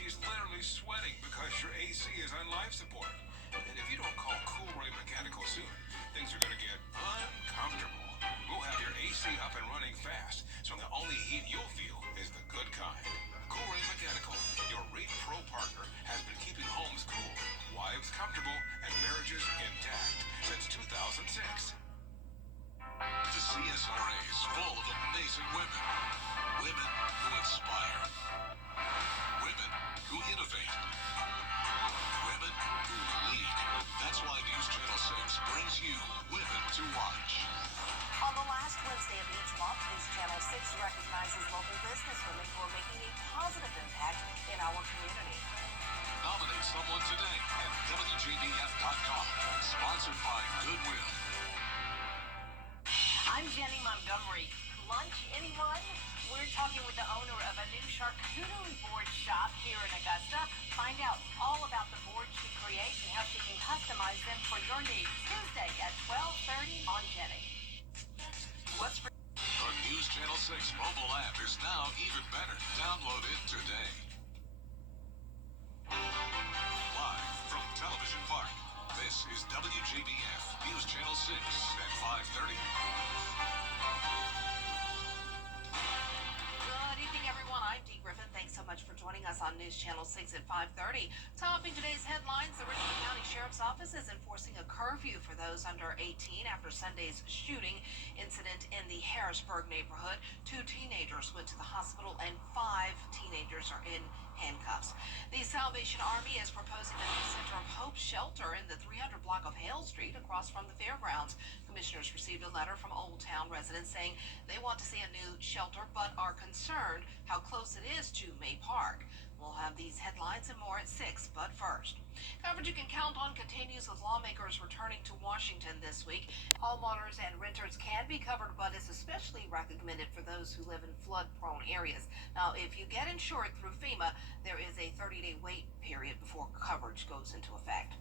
she's literally sweating because your AC is on life support. And if you don't call Cool Ray Mechanical soon, things are going to get uncomfortable. We'll have your AC up and running fast, so the only heat you'll feel is the good kind. Cool Ray Mechanical, your Reed Pro partner, has been keeping homes cool, wives comfortable, and marriages intact since 2006. The CSRA is full of amazing women. Women who inspire. Women who innovate. Women who lead. That's why News Channel 6 brings you Women to Watch. On the last Wednesday of each month, News Channel 6 recognizes local businesswomen who are making a positive impact in our community. Nominate someone today at WJBF.com. Sponsored by Goodwill. I'm Jenny Montgomery. Lunch, anyone? We're talking with the owner of a new charcuterie board shop here in Augusta. Find out all about the boards she creates and how she can customize them for your needs. Tuesday at 12:30 on Jenny. What's for The News Channel 6 mobile app is now even better. Download it today. Live from Television Park, this is WJBF News Channel 6 at 5:30. Good evening, everyone. I'm Dee Griffin. Thanks so much for joining us on News Channel 6 at 5:30. Topping today's headlines, the Richmond County Sheriff's Office is enforcing a curfew for those under 18 after Sunday's shooting incident in the Harrisburg neighborhood. 2 teenagers went to the hospital and 5 teenagers are in handcuffs. The Salvation Army is proposing a new Center of Hope shelter in the 300 block of Hale Street across from the fairgrounds. Commissioners received a letter from Old Town residents saying they want to see a new shelter but are concerned how close it is to May Park. We'll have these headlines and more at 6, but first. Coverage you can count on continues with lawmakers returning to Washington this week. Homeowners and renters can be covered, but is especially recommended for those who live in flood-prone areas. Now, if you get insured through FEMA, there is a 30-day wait period before coverage goes into effect.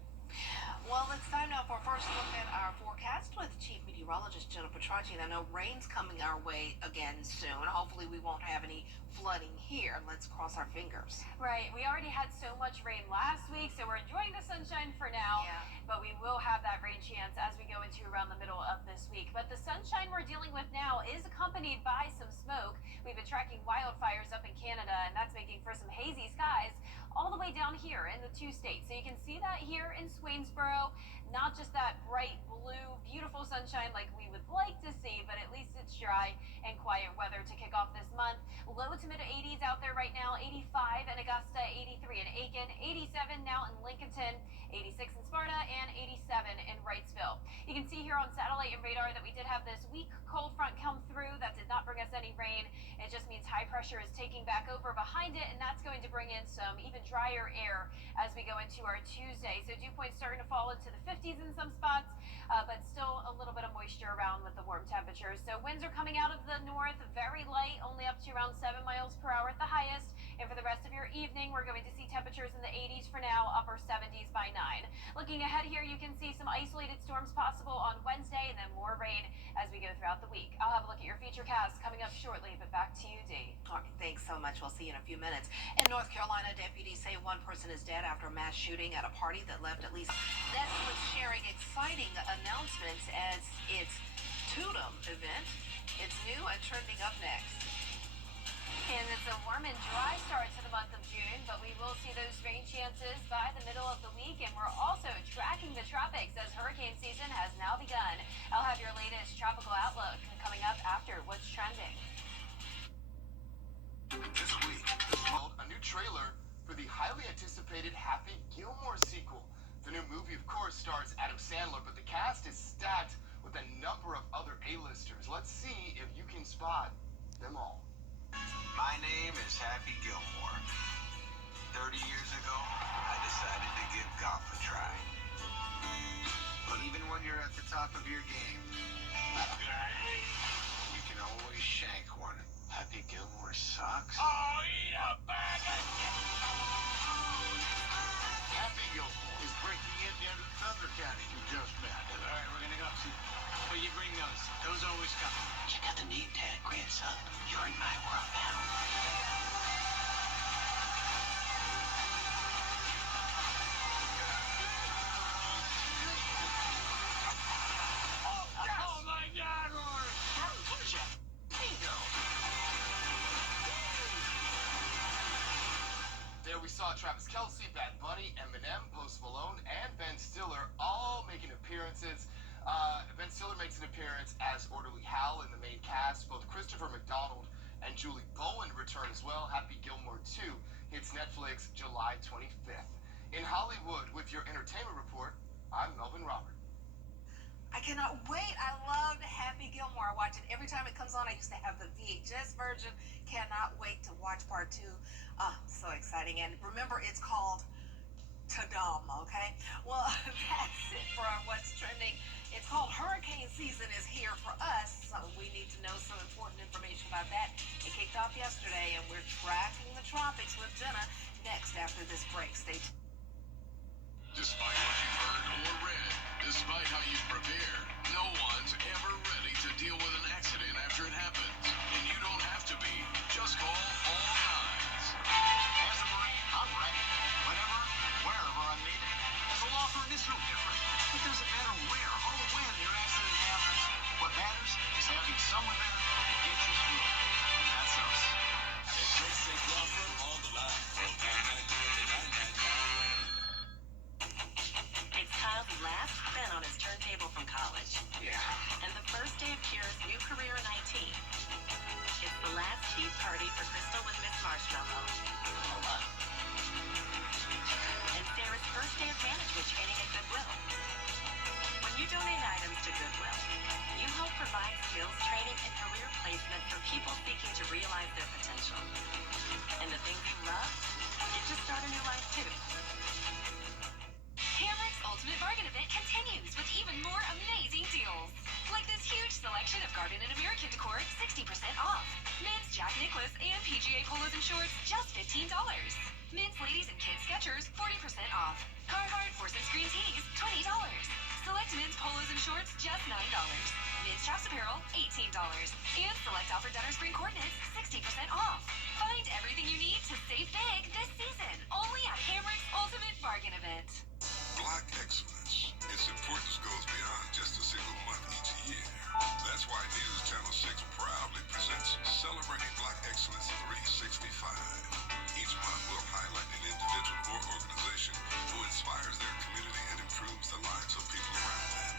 Well, it's time now for our first look at our forecast with Chief Meteorologist Jenna Petracci. And I know rain's coming our way again soon. Hopefully we won't have any flooding here. Let's cross our fingers. Right. We already had so much rain last week, so we're enjoying the sunshine for now. Yeah. But we will have that rain chance as we go into around the middle of this week. But the sunshine we're dealing with now is accompanied by some smoke. We've been tracking wildfires up in Canada, and that's making for some hazy skies all the way down here in the 2 states. So you can see that here in Swainsboro, not just that bright blue, beautiful sunshine like we would like to see, but at least it's dry and quiet weather to kick off this month. Low to mid 80s out there right now, 85 in Augusta, 83 in Aiken, 87 now in Lincolnton, 86 in Sparta, and 87 in Wrightsville. You can see here on satellite and radar that we did have this weak cold front come through. That did not bring us any rain. It just means high pressure is taking back over behind it, and that's going to bring in some even drier air as we go into our Tuesday. So dew points starting to fall into the 50s in some spots, but still a little bit of moisture around with the warm temperatures. So winds are coming out of the north, very light, only up to around 7 miles per hour at the highest. And for the rest of your evening, we're going to see temperatures in the 80s for now, upper 70s by 9. Looking ahead here, you can see some isolated storms possible on Wednesday and then more rain as we go throughout the week. I'll have a look at your future cast coming up shortly, but back to you, Dee. All right, thanks so much. We'll see you in a few minutes. In North Carolina, deputies say one person is dead after a mass shooting at a party that left at least Netflix sharing exciting announcements as its Totem event. It's new and trending up next. And it's a warm and dry start to the month of June, but we will see those rain chances by the middle of the week, and we're also tracking the tropics as hurricane season has now begun. I'll have your latest tropical outlook coming up after What's Trending. This week, a new trailer for the highly anticipated Happy Gilmore sequel. The new movie, of course, stars Adam Sandler, but the cast is stacked with a number of other A-listers. Let's see if you can spot them all. My name is Happy Gilmore. 30 years ago, I decided to give golf a try. But even when you're at the top of your game, you can always shank one. Happy Gilmore sucks. Oh, eat a bag of Happy Gilmore is breaking into Thunder County. You just met. All right, we're gonna go. See, oh, you bring those. Those always come. Check out the name tag, grandson. You're in my world now. we saw Travis Kelce, Bad Bunny, Eminem, Post Malone, and Ben Stiller all making appearances. Ben Stiller makes an appearance as Orderly Hal in the main cast. Both Christopher McDonald and Julie Bowen return as well. Happy Gilmore 2 hits Netflix July 25th. In Hollywood, with your entertainment report, I'm Melvin Robert. I cannot wait. I loved Happy Gilmore. I watch it every time it comes on. I used to have the VHS version. Cannot wait to watch part 2. So exciting. And remember, it's called Tadam, okay? Well, that's it for our What's Trending. It's called Hurricane Season is here for us, so we need to know some important information about that. It kicked off yesterday, and we're tracking the tropics with Jenna next after this break. Stay tuned. Despite what you've heard or read, despite how you've prepared, no one's ever ready to deal with an accident after it happens. And you don't have to be. Just call all nines. As a Marine, I'm ready. Whenever, wherever I'm needed. As a law firm, it's no different. It doesn't matter where or when your accident happens. What matters is having someone there to get you through it. And that's us. Safe law firm on the line. It's Kyle's last spin on his turntable from college. Yeah. And the first day of Kira's new career in IT. It's the last tea party for Crystal with Miss Marshmallow. And Sarah's first day of management training at Goodwill. When you donate items to Goodwill, you help provide skills training and career placement for people seeking to realize their potential. And the things you love, get to start a new life too. Hamrick's Ultimate Bargain Event continues with even more amazing deals. Like this huge selection of Garden and American decor, 60% off. Men's Jack Nicklaus and PGA polos and shorts, just $15. Men's ladies and kids Skechers, 40% off. Carhartt Force and Screen tees, $20. Select men's polos and shorts, just $9. Men's Chaps apparel, $18. And select Alfred Dunner spring coordinates, 60% off. Find everything you need to save big this season, only at Hamrick's Ultimate Bargain Event. Black excellence. Its importance goes beyond just a single month each year. That's why News Channel 6 proudly presents Celebrating Black Excellence 365. Each month we'll highlight an individual or organization who inspires their community and improves the lives of people around them.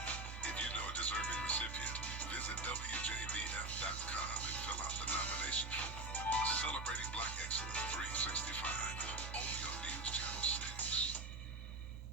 If you know a deserving recipient, visit WJBF.com and fill out the nomination form. Celebrating Black Excellence 365. Only on News Channel 6.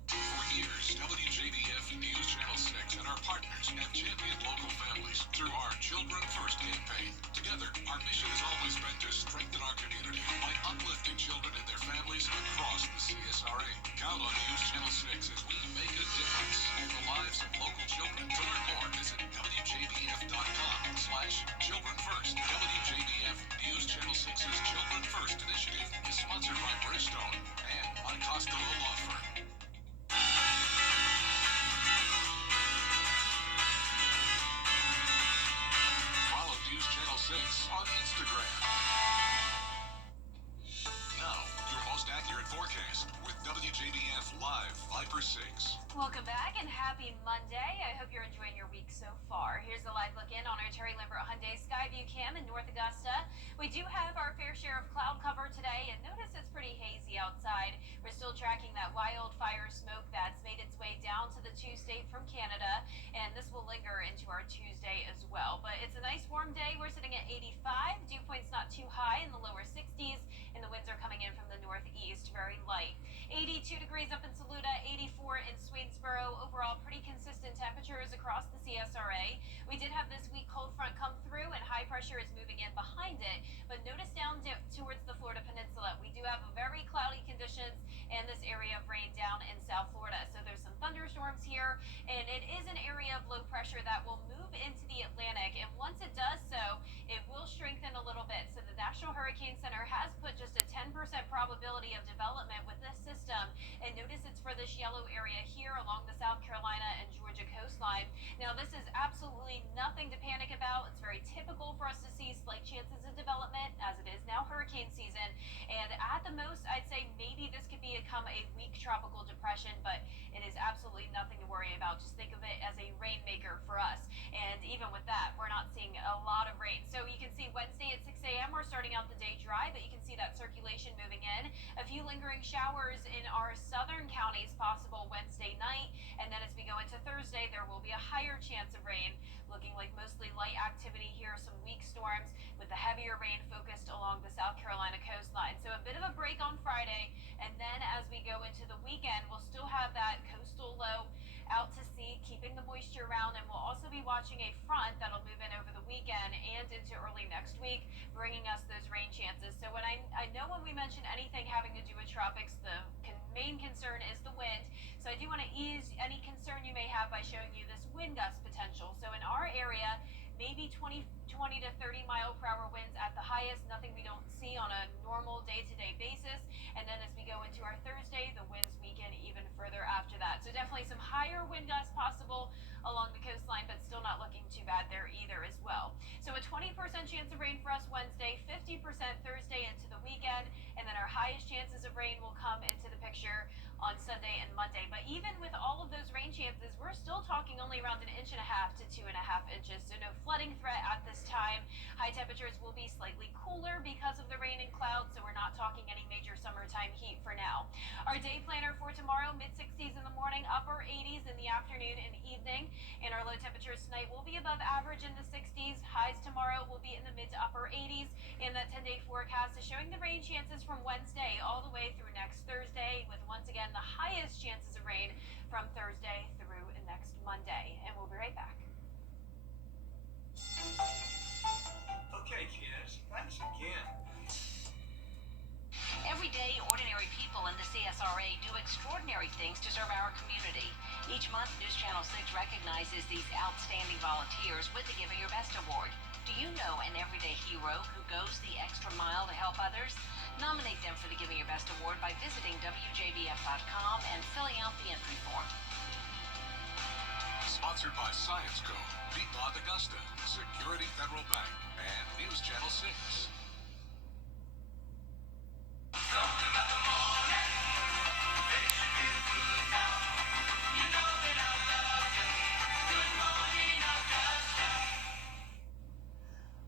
For years, WJBF News Channel 6 and our partners have championed local families through our Children First campaign. Together, our mission has always been to strengthen our community by uplifting children and their families across the CSRA. Count on News Channel 6 as we make a difference in the lives of local children. To learn more, visit WJBF.com/Children First. WJBF News Channel 6's Children First initiative is sponsored by Bridgestone and Montcostello Law Firm. Follow News Channel 6 on Instagram. Now, your most accurate forecast with WJBF Live Viper 6. Welcome back and happy Monday. I hope you're enjoying your week so far. Here's a live look in on our Terry Lambert Hyundai Skyview Cam in North Augusta. We do have our fair share of cloud cover today, and notice it's pretty hazy outside. We're still tracking that wildfire smoke that's made its way down to the two-state from Canada, and this will linger into our Tuesday as well. But it's a nice warm day. We're sitting at 85. Dew point's not too high in the lower 60s, and the winds are coming in from the northeast, very light. 82 degrees up in Saluda, 84 in Swainsboro. Overall, pretty consistent temperatures across the CSRA. We did have this weak cold front come through, and high pressure is moving in behind it. But notice down towards the Florida Peninsula, we do have very cloudy conditions and this area of rain down in South Florida. So there's some thunderstorms here, and it is an area of low pressure that will move into the Atlantic. And once it does so, it will strengthen a little bit. So the National Hurricane Center has put just a 10% probability of development with this system. And notice it's for this yellow area here along the South Carolina and Georgia coastline. Now, this is absolutely nothing to panic about. It's very typical for us to see slight chances of development as it is now hurricane season. And at the most, I'd say maybe this could become a weak tropical depression, but it is absolutely nothing to worry about. Just think of it as a rainmaker for us. And even with that, we're not seeing expecting a lot of rain. So you can see Wednesday at 6 a.m. we're starting out the day dry, but you can see that circulation moving in. A few lingering showers in our southern counties possible Wednesday night, and then as we go into Thursday, there will be a higher chance of rain. Looking like mostly light activity here, some weak storms with the heavier rain focused along the South Carolina coastline. So a bit of a break on Friday, and then as we go into the weekend, we'll still have that coastal low out to sea, keeping the moisture around, and we'll also be watching a front that'll move in over the weekend and into early next week, bringing us those rain chances. So when I know when we mention anything having to do with tropics, the main concern is the wind. So I do want to ease any concern you may have by showing you this wind gust potential. So in our area, maybe 20 to 30 mile per hour winds at the highest, nothing we don't see on a normal day-to-day basis. And then as we go into our Thursday, the winds weaken even further after that. So definitely some higher wind gusts possible along the coastline, but still not looking too bad there either as well. So a 20% chance of rain for us Wednesday, 50% Thursday into the weekend, and then our highest chances of rain will come into the picture on Sunday and Monday. But even with all of those rain chances, we're still talking only around 1.5 to 2.5 inches. So no flooding threat at this time. High temperatures will be slightly cooler because of the rain and clouds, so we're not talking any major summertime heat for now. Our day planner for tomorrow, mid-60s in the morning, upper 80s in the afternoon and evening. And our low temperatures tonight will be above average in the 60s. Highs tomorrow will be in the mid to upper 80s. And that 10-day forecast is showing the rain chances from Wednesday all the way through next Thursday, with once again the highest chances of rain from Thursday through next Monday. And we'll be right back. Okay, kids, thanks again. Every day, ordinary people in the CSRA do extraordinary things to serve our community. Each month, News Channel 6 recognizes these outstanding volunteers with the Giving Your Best Award. Do you know an everyday hero who goes the extra mile to help others? Nominate them for the Giving Your Best Award by visiting WJBF.com and filling out the entry form. Sponsored by Science Co., Piedmont Augusta, Security Federal Bank, and News Channel 6.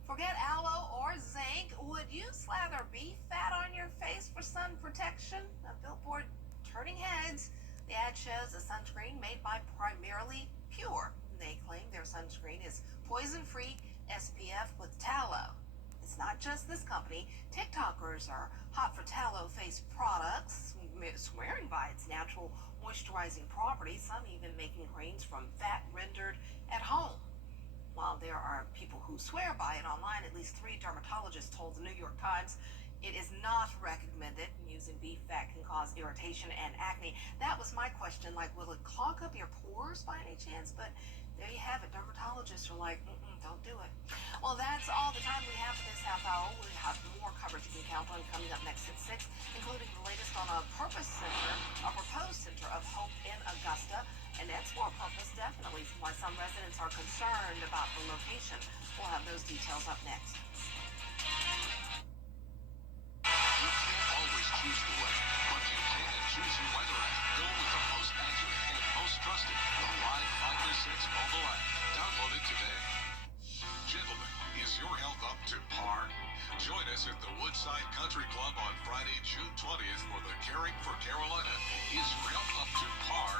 Forget aloe or zinc. Would you slather beef fat on your face for sun protection? A billboard turning heads. The ad shows a sunscreen made by Primarily Pure. They claim their sunscreen is poison-free SPF with tallow. It's not just this company. TikTokers are hot for tallow face products, swearing by its natural moisturizing properties, some even making claims from fat rendered at home. While there are people who swear by it online, at least 3 dermatologists told the New York Times it is not recommended. Using beef fat can cause irritation and acne. That was my question, like, will it clog up your pores by any chance? But there you have it. Dermatologists are like, don't do it. Well, that's all the time we have for this half hour. We have more coverage you can count on coming up next at 6, including the latest on a proposed center of hope in Augusta. And that's for a purpose, definitely, why some residents are concerned about the location. We'll have those details up next. You can't always choose the weather, but you can choose your weather app. Go with the most accurate and most trusted, the Live 536 mobile app. Download it today. Gentlemen, is your health up to par? Join us at the Woodside Country Club on Friday, June 20th for the Caring for Carolina Is Your Health Up to Par